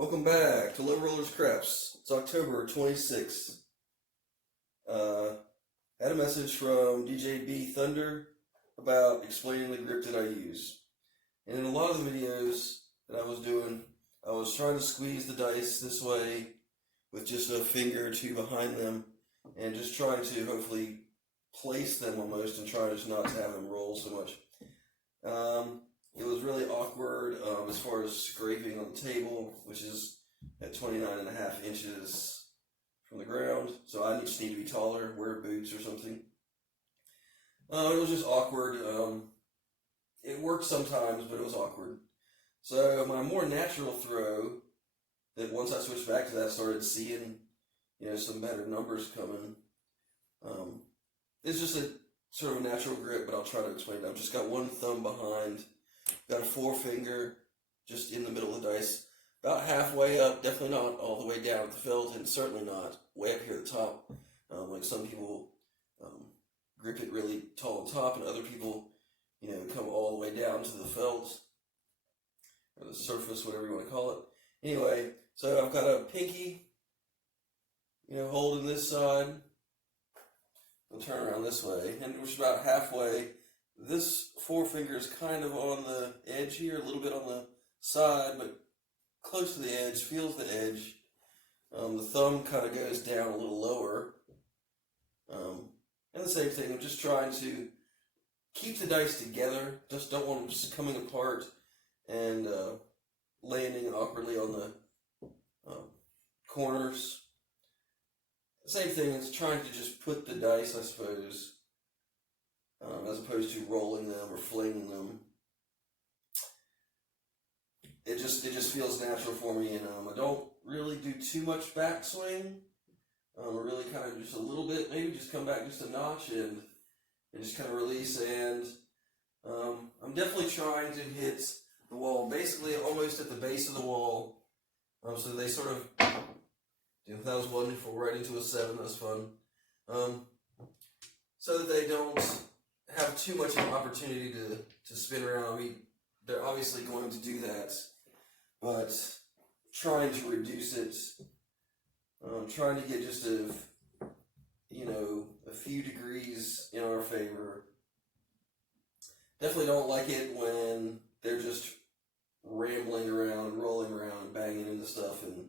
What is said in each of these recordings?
Welcome back to Low Rollers Craps. It's October 26th. Had a message from DJ B Thunder about explaining the grip that I use. And in a lot of the videos that I was doing, I was trying to squeeze the dice this way with just a finger or two behind them and just trying to hopefully place them almost and try just not to have them roll so much. It was really awkward as far as scraping on the table, which is at 29.5 inches from the ground. So I just need to be taller, wear boots or something. It was just awkward. It worked sometimes, but it was awkward. So my more natural throw, that once I switched back to that, I started seeing, some better numbers coming. It's just a sort of a natural grip, but I'll try to explain it. I've just got one thumb behind, got a forefinger just in the middle of the dice, about halfway up, definitely not all the way down at the felt, and certainly not way up here at the top. Like some people grip it really tall on top, and other people, come all the way down to the felt, or the surface, whatever you want to call it. Anyway, so I've got a pinky, holding this side. I'll turn around this way, and we're about halfway. This forefinger is kind of on the edge here, a little bit on the side, but close to the edge, feels the edge. The thumb kind of goes down a little lower. And the same thing, I'm just trying to keep the dice together, just don't want them just coming apart and landing awkwardly on the corners. Same thing, it's trying to just put the dice, I suppose, as opposed to rolling them or flinging them. It just feels natural for me, and I don't really do too much backswing. Really kind of just a little bit, maybe just come back just a notch and just kind of release. And I'm definitely trying to hit the wall, basically almost at the base of the wall. So they sort of, that was wonderful, right into a 7, that was fun. So that they don't have too much of an opportunity to spin around. I mean, they're obviously going to do that, but trying to reduce it, trying to get just a few degrees in our favor. Definitely don't like it when they're just rambling around and rolling around and banging into stuff and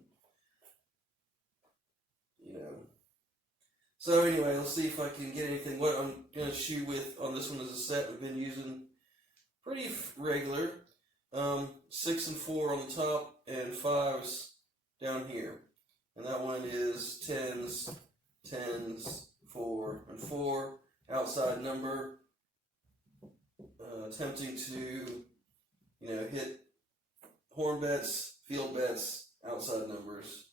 So anyway, let's see if I can get anything. What I'm going to shoot with on this one is a set we've been using pretty regular. 6 and 4 on the top and 5s down here. And that one is 10s, 4, and 4. Outside number. Attempting to, hit horn bets, field bets, outside numbers.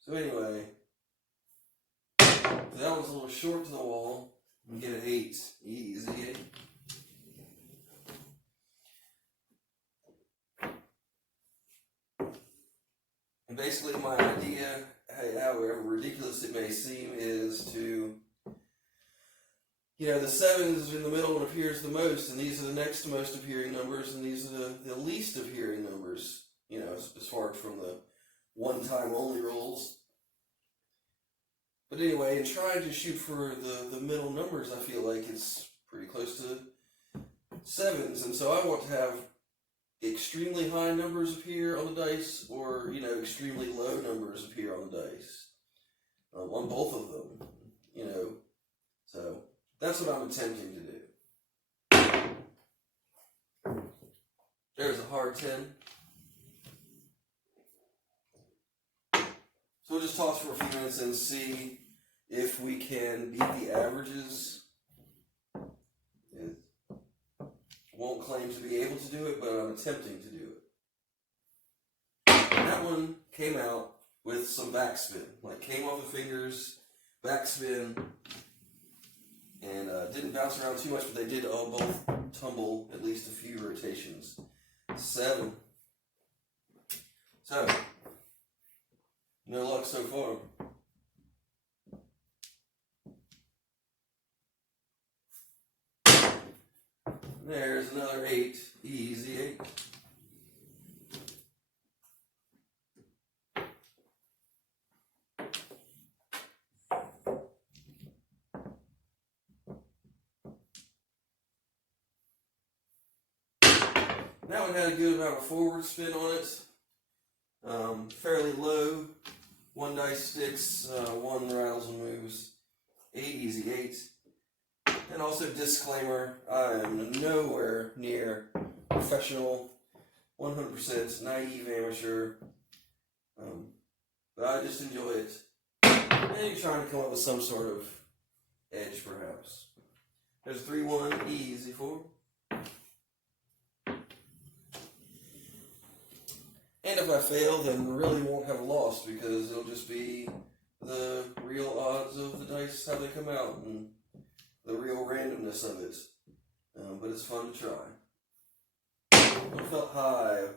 So anyway, that one's a little short to the wall. You get an 8. Easy 8. And basically my idea, however ridiculous it may seem, is to, the 7 is in the middle and appears the most, and these are the next most appearing numbers, and these are the least appearing numbers, as far from the one-time only rolls. But anyway, in trying to shoot for the middle numbers, I feel like it's pretty close to 7s, and so I want to have extremely high numbers appear on the dice, or, extremely low numbers appear on the dice, on both of them, so that's what I'm attempting to do. There's a hard 10. So we'll just toss for a few minutes and see if we can beat the averages. It won't claim to be able to do it, but I'm attempting to do it. And that one came out with some backspin. Came off the fingers, backspin, and didn't bounce around too much, but they did both tumble at least a few rotations. 7. So, no luck so far. There's another 8. Easy 8. one had a good amount of forward spin on it. Fairly low. One dice sticks, one rattles and moves. 8 easy 8. And also disclaimer, I am nowhere near professional, 100% naive amateur. But I just enjoy it. And you're trying to come up with some sort of edge, perhaps. There's 3-1, easy 4. And if I fail, then really won't have lost because it'll just be the real odds of the dice, how they come out, and the real randomness of it. But it's fun to try. One felt high.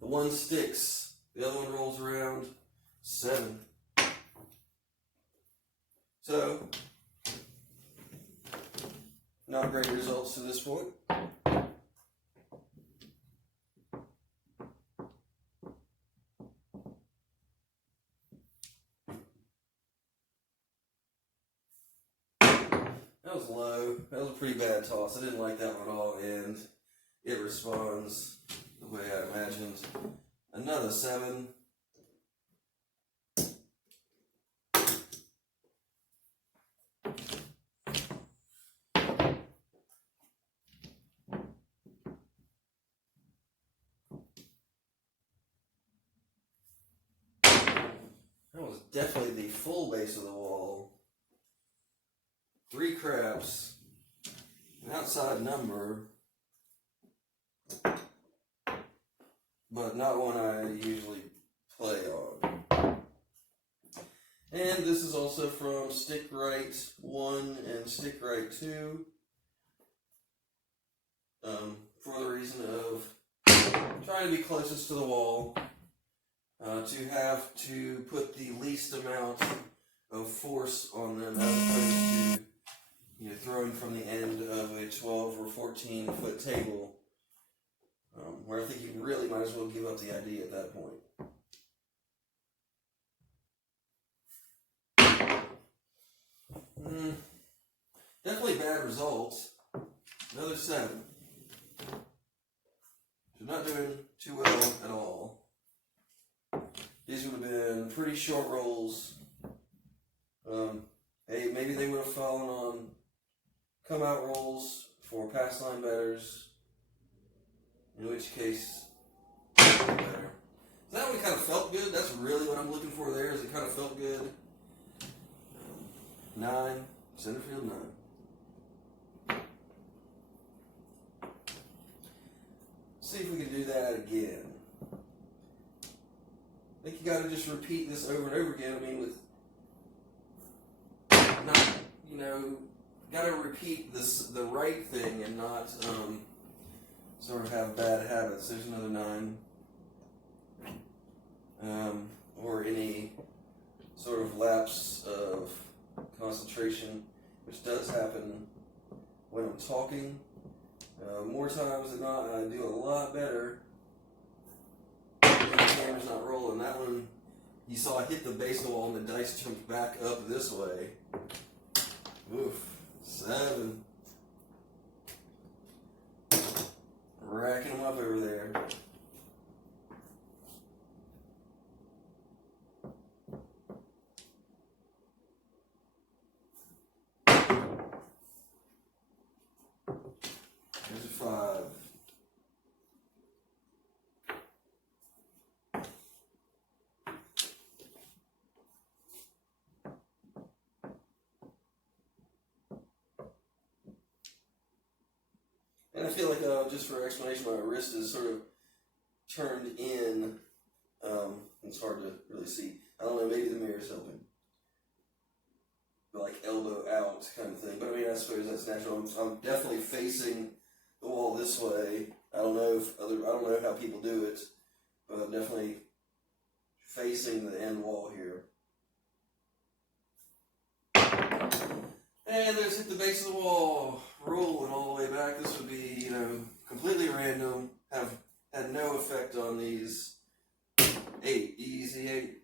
The 1 sticks. The other one rolls around. 7. So, not great results to this point. That was low. That was a pretty bad toss. I didn't like that one at all, and it responds the way I imagined. Another 7. That was definitely the full base of the wall. 3 craps, an outside number, but not one I usually play on. And this is also from Stick Right 1 and Stick Right 2, for the reason of trying to be closest to the wall, to have to put the least amount of force on them as opposed to throwing from the end of a 12 or 14 foot table, where I think you really might as well give up the idea at that point. Definitely bad results. Another 7. So not doing too well at all. These would have been pretty short rolls. Hey, maybe they would have fallen on come out rolls for pass line bettors, in which case better. So that one kind of felt good. That's really what I'm looking for there, is it kind of felt good. 9, center field 9. See if we can do that again. I think you got to just repeat this over and over again. I mean, with not, got to repeat the right thing and not sort of have bad habits. There's another 9. Or any sort of lapse of concentration, which does happen when I'm talking. More times than not, I do a lot better when the camera's not rolling. That one, you saw I hit the base of the wall and the dice jumped back up this way. Oof. 7. Racking them up over there. There's a 5. And I feel like, just for explanation, my wrist is sort of turned in. It's hard to really see. I don't know, maybe the mirror's helping. But like elbow out kind of thing. But I mean, I suppose that's natural. I'm definitely facing the wall this way. I don't know how people do it, but I'm definitely facing the end wall here. And there's hit the base of the wall, rolling all the way back. This would be, completely random, have had no effect on these. 8, easy 8.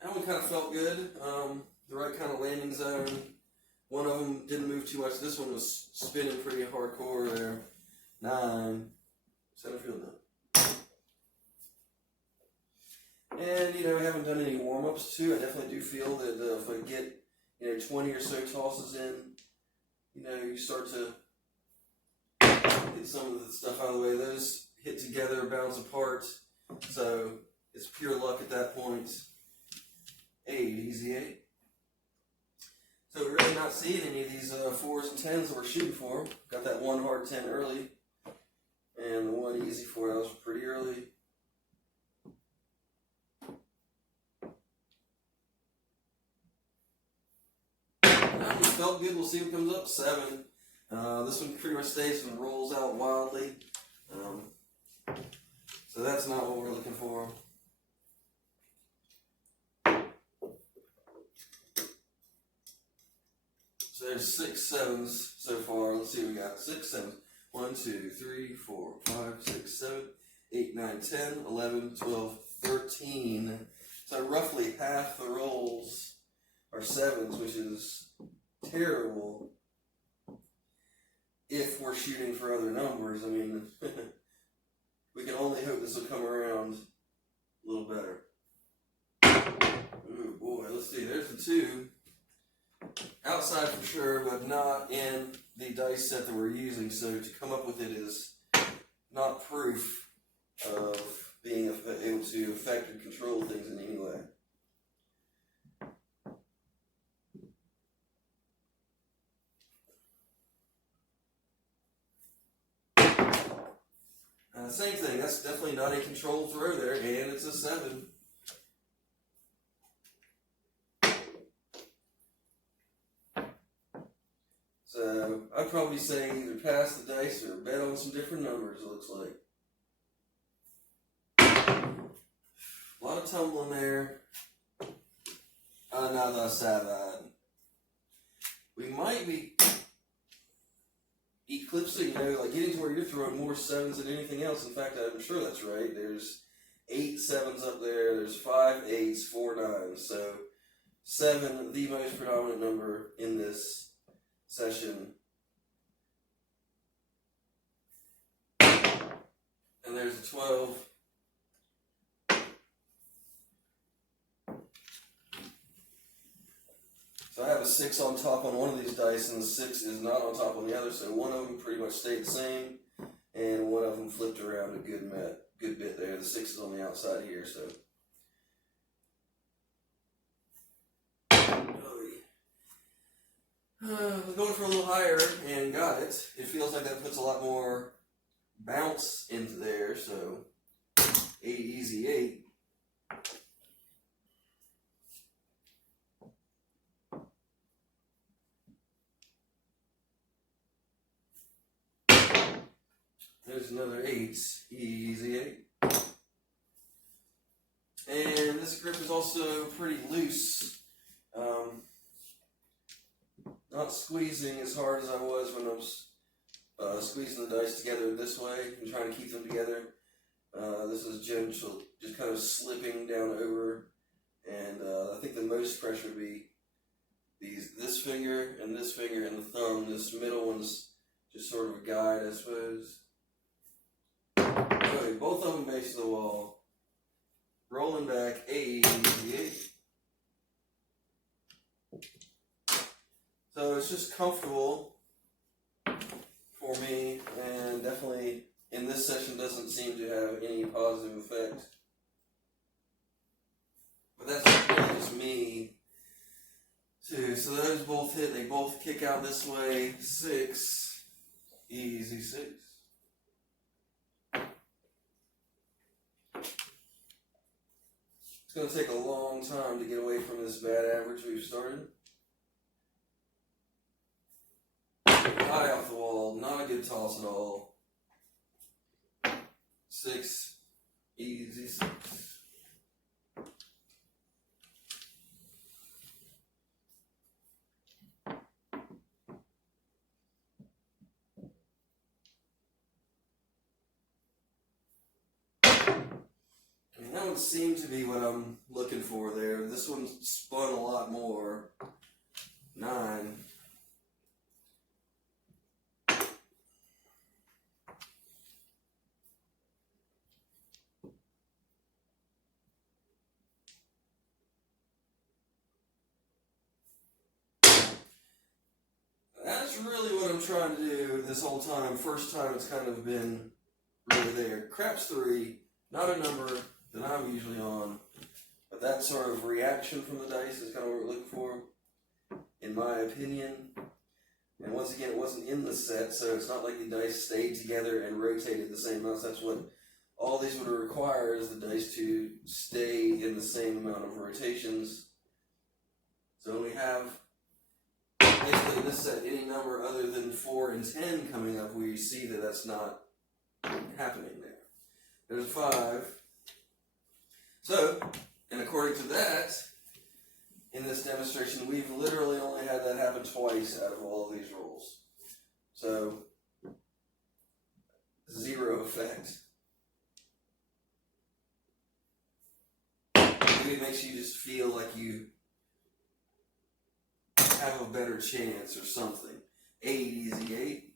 That one kind of felt right kind of landing zone. One of them didn't move too much. This one was spinning pretty hardcore there. 9. Center field done. And, you know, I haven't done any warm-ups too. I definitely do feel that if I get, 20 or so tosses in, you start to get some of the stuff out of the way. Those hit together, bounce apart. So it's pure luck at that point. 8, easy 8. So we're really not seeing any of these 4s and 10s that we're shooting for. Got that one hard 10 early. And the one easy 4 that was pretty early. That one felt good. We'll see what comes up. 7. This one pretty much stays and rolls out wildly. So that's not what we're looking for. So there's 6 7s so far. Let's see what we got. 6 7s. 1, 2, 3, 4, 5, 6, 7, 8, 9, 10, 11, 12, 13. So roughly half the rolls are 7s, which is terrible if we're shooting for other numbers. I mean, we can only hope this will come around a little better. Oh boy, let's see. There's the 2. Outside for sure, but not in the dice set that we're using, so to come up with it is not proof of being able to affect or control things in any way. Same thing, that's definitely not a controlled throw there, and it's a 7. So I'd probably say either pass the dice or bet on some different numbers, it looks like. A lot of tumbling there. Another 7. We might be eclipsing, like getting to where you're throwing more 7s than anything else. In fact, I'm sure that's right. There's 8 7s up there. There's 5 8s, 4 9s. So 7, the most predominant number in this session. And there's a 12. So I have a 6 on top on one of these dice, and the 6 is not on top on the other, so one of them pretty much stayed the same, and one of them flipped around a good bit there. The 6 is on the outside here, so. Going for a little higher and got it. It feels like that puts a lot more bounce into there, so 8 easy 8. There's another 8, easy 8. And this grip is also pretty loose. Not squeezing as hard as I was when I was squeezing the dice together this way and trying to keep them together. This is gentle, just kind of slipping down over, and I think the most pressure would be this finger and the thumb. This middle one's just sort of a guide, I suppose. Okay, both of them base to the wall. Rolling back, 8. So it's just comfortable for me, and definitely in this session doesn't seem to have any positive effect. But that's really just me, too. So those both hit, they both kick out this way. 6, easy 6. It's going to take a long time to get away from this bad average we've started. High off the wall, not a good toss at all. 6, easy 6. And that don't seem to be what I'm looking for there. This one spun a lot more. 9. That's really what I'm trying to do this whole time. First time it's kind of been really there. Craps 3, not a number that I'm usually on, but that sort of reaction from the dice is kind of what we're looking for, in my opinion. And once again, it wasn't in the set, so it's not like the dice stayed together and rotated the same amount. That's what all these would require, is the dice to stay in the same amount of rotations. So when we have basically in this set any number other than 4 and 10 coming up, we see that that's not happening there. There's a 5. So, and according to that, in this demonstration, we've literally only had that happen twice out of all of these rolls. So, 0 effect. Maybe it makes you just feel like you have a better chance or something. 8, easy 8.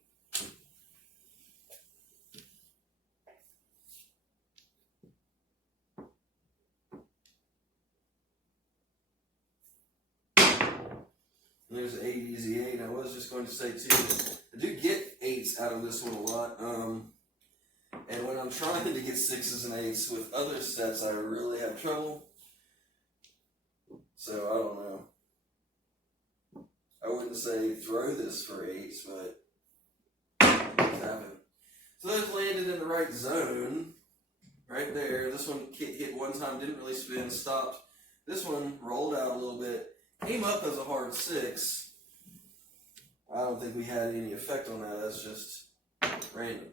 There's 8, easy 8. I was just going to say too, I do get 8s out of this one a lot. And when I'm trying to get 6s and 8s with other sets, I really have trouble. So I don't know. I wouldn't say throw this for 8s, but things happen. So those landed in the right zone, right there. This one hit one time, didn't really spin, stopped. This one rolled out a little bit, came up as a hard 6. I don't think we had any effect on that. That's just random.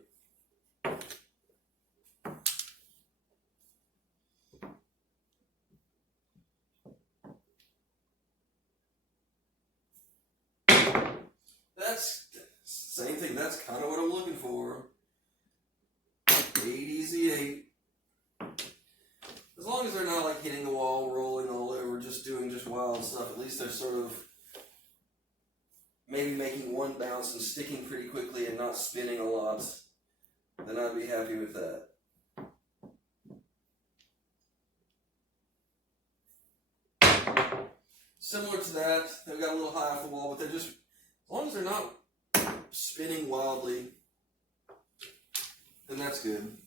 That's same thing. That's kind of what I'm looking for. 8, easy 8. As long as they're not like hitting the wall, rolling all over, just doing just wild stuff, at least they're sort of maybe making one bounce and sticking pretty quickly and not spinning a lot, then I'd be happy with that. Similar to that, they've got a little high off the wall, but they're just, as long as they're not spinning wildly, then that's good.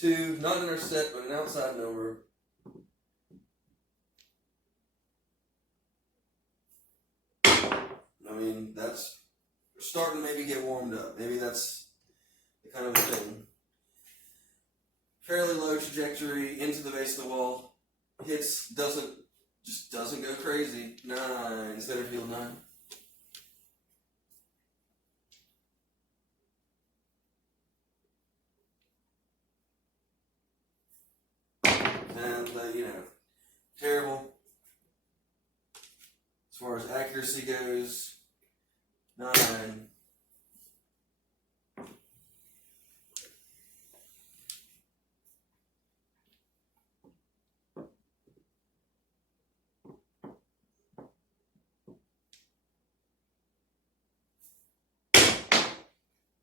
2, not in our set, but an outside number. I mean, that's starting to maybe get warmed up. Maybe that's the kind of thing. Fairly low trajectory into the base of the wall. Hits, just doesn't go crazy. 9, instead of field 9. And, terrible. As far as accuracy goes, 9.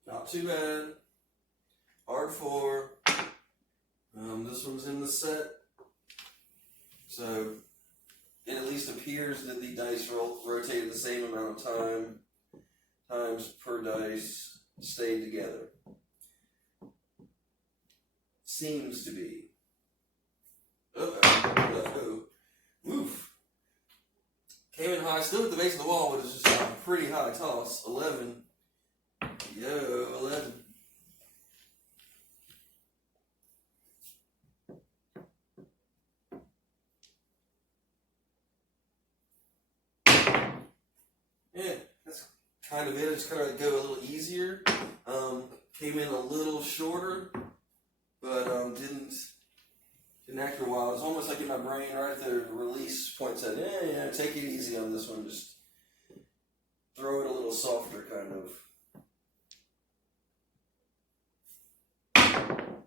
Not too bad. Hard 4. This one's in the set. So it at least appears that the dice rotated the same amount of times per dice stayed together. Seems to be. Uh-oh. Oof. Came in high, still at the base of the wall, but it's just a pretty high toss. 11. Yo, 11. Yeah, that's kind of it. It's kind of go a little easier. Came in a little shorter, but didn't act for a while. It was almost like in my brain, right at the release point, said, yeah, take it easy on this one. Just throw it a little softer, kind of.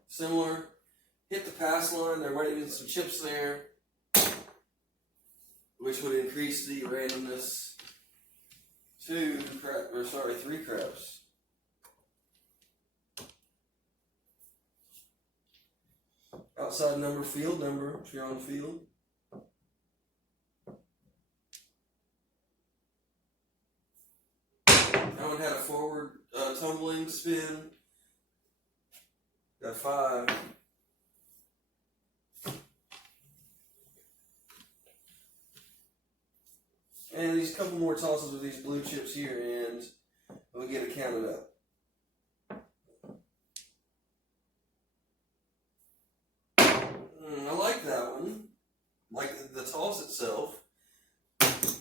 Similar. hit the pass line. There might have been some chips there, which would increase the randomness to 3 craps. Outside number, field number, if you're on the field. That one had a forward tumbling spin. Got 5. And these couple more tosses with these blue chips here, and we'll get it counted up. I like that one. Like the toss itself.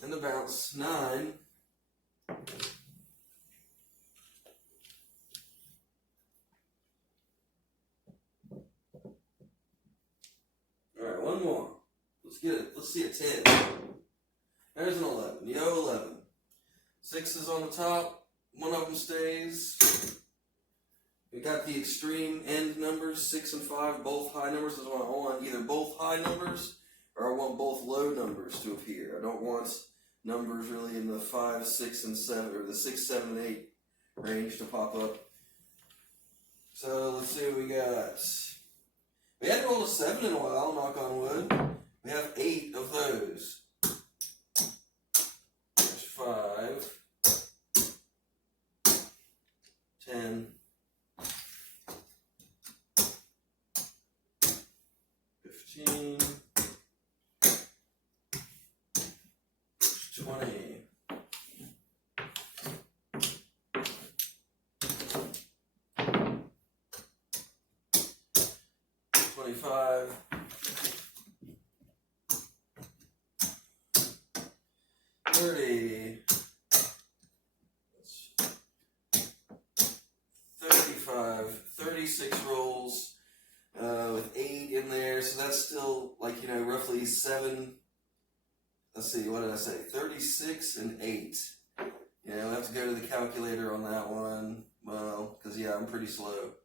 And the bounce, 9. Alright, one more. Let's get it. Let's see a 10. There's an 11. Yo, 11. 6 is on the top. One of them stays. We got the extreme end numbers, 6 and 5, both high numbers. So I want either both high numbers or I want both low numbers to appear. I don't want numbers really in the 5, 6, and 7, or the 6, 7, and 8 range to pop up. So let's see what we got. We hadn't rolled a 7 in a while, knock on wood. We have 8 of those. There's 5, 10, 15, 20, 25, 30, 35, 36 rolls with 8 in there, so that's still like, you know, roughly 7. Let's see, what did I say? 36 and 8. You know, I have to go to the calculator on that one. Well, because yeah, I'm pretty slow.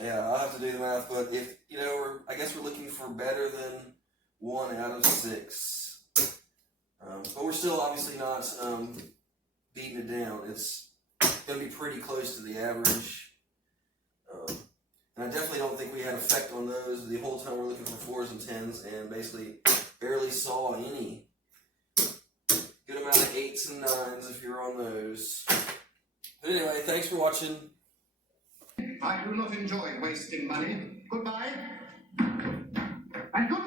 Yeah, I'll have to do the math, but if, you know, I guess we're looking for better than 1 out of 6. But we're still obviously not beating it down. It's going to be pretty close to the average. And I definitely don't think we had effect on those. The whole time we're looking for 4s and 10s and basically barely saw any. Good amount of 8s and 9s if you're on those. But anyway, thanks for watching. I do not enjoy wasting money. Goodbye. And good